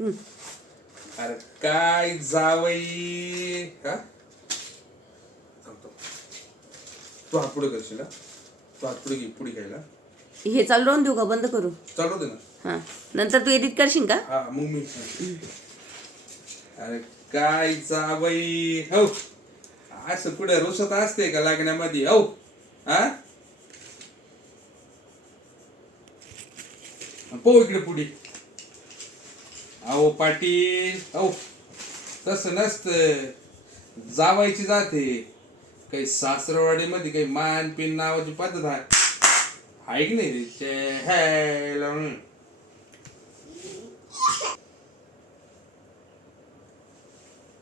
अरे काय जावई? हा. तू हात पुढे करशील हा? तू हात पुढे घे पुढे घ्यायला. हे चालू राहून देऊ का? बंद करू? चालू दे ना. हां. नंतर तू एडिट करशील का? हा मग मी अरे काय जावई? हो. असं पुढे रुसत असते का लागण्यामध्ये हो. हा? पो इकडे पुढे. अहो पाटील. अहो तसं नसतं. जावायची जाते. काही सासरवाडीमध्ये काही मान पिन नावाची पद्धत आहे. ऐक नाही रे? लावून.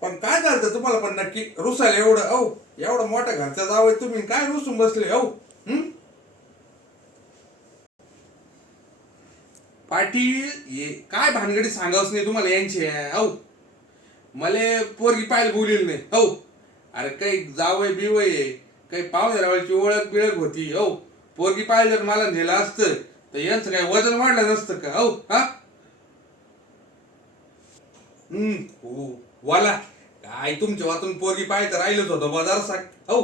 पण काय झालं तुम्हाला पण नक्की रुसायला एवढं? औ एवढं मोठ्या घरचा जावं तुम्ही काय रुसून बसले? औ पाटील ये काय भानगडी सांगावच नाही तुम्हाला यांची? औ मले पोरगी पाहिजे बोलील नाही. हो अरे काही जावय बिवय काही पाहुणे ओळख बिळख होती. हो पोरगी पाहिजे जर मला नेलं असतं. तर यांचं काही वजन वाढलं नसतं का? हो हा? हम्म हो. वाला. काय तुमच्या वातून पोरगी पाहिजे राहिलंच होतं बाजार सांग हो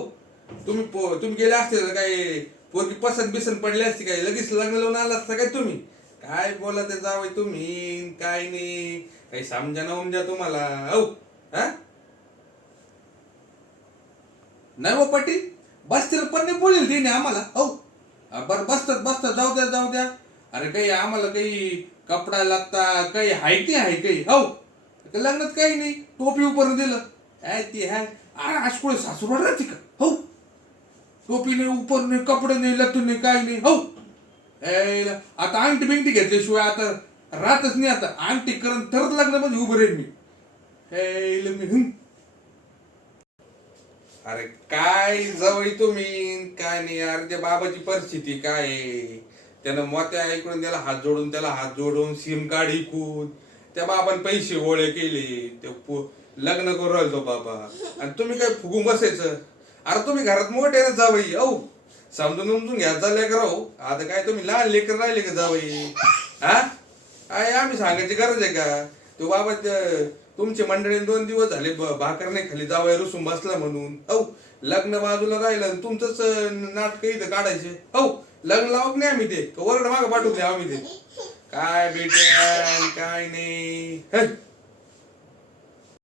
तुम्ही पो तुम्ही गेले असते तर काय पोरगी पसंत बिसंत पडली असते काय लगेच लग्न लावून आला असता काय तुम्ही? काय बोला ते जावय तुम्ही? काय नाही. काही समजा ना उमजा तुम्हाला. हो हा? नाही हो पाटील बसतील पण नाही बोलील तिने आम्हाला. हो बरं बसतात बसतात. जाऊ द्या जाऊ द्या. अरे काही आम्हाला काही कपडा लागता काही हाय की हाय काही? हो तर लग्नात काही नाही. टोपी उपर दिलं. काय ती हाय अरे आज सासूर सासूरवाड राहते का? हो टोपी नाही उपर नाही कपडे नाही लतून नाही काही नाही. हो आता अंगठी बिंगठी घेतल्याशिवाय आता राहतच नाही आता. अंगठी करून तरच लग्नामध्ये उभं राहील मी. मी अरे काय जवळ तुम्ही काय नाही अरे त्या बाबाची परिस्थिती काय आहे? त्यानं मोत्या ऐकून त्याला हात जोडून त्याला हात जोडून सिम कार्ड इकून त्या बाबाने पैसे गोळे केले. ते लग्न करू राहिलो बाबा. आणि तुम्ही काय फुगून बसायचं? अरे तुम्ही घरात मोठे ना जावई औ. समजून समजून घ्या चालले करा हो आता काय तुम्ही लहान लेकर राहिले का जावई? हा? काय आम्ही सांगायची गरज आहे का? तो बाबा तुमचे मंडळीने मंडळी दोन दिवस झाले भाकर नाही खाली जावई रुसून बसला म्हणून. औ लग्न बाजूला राहिलं तुमचंच नाटक इथं काढायचे. औ लग्न लावक नाही आम्ही ते. वरड मागं पाठवून द्या आम्ही ते. काय बेटे काय नाही.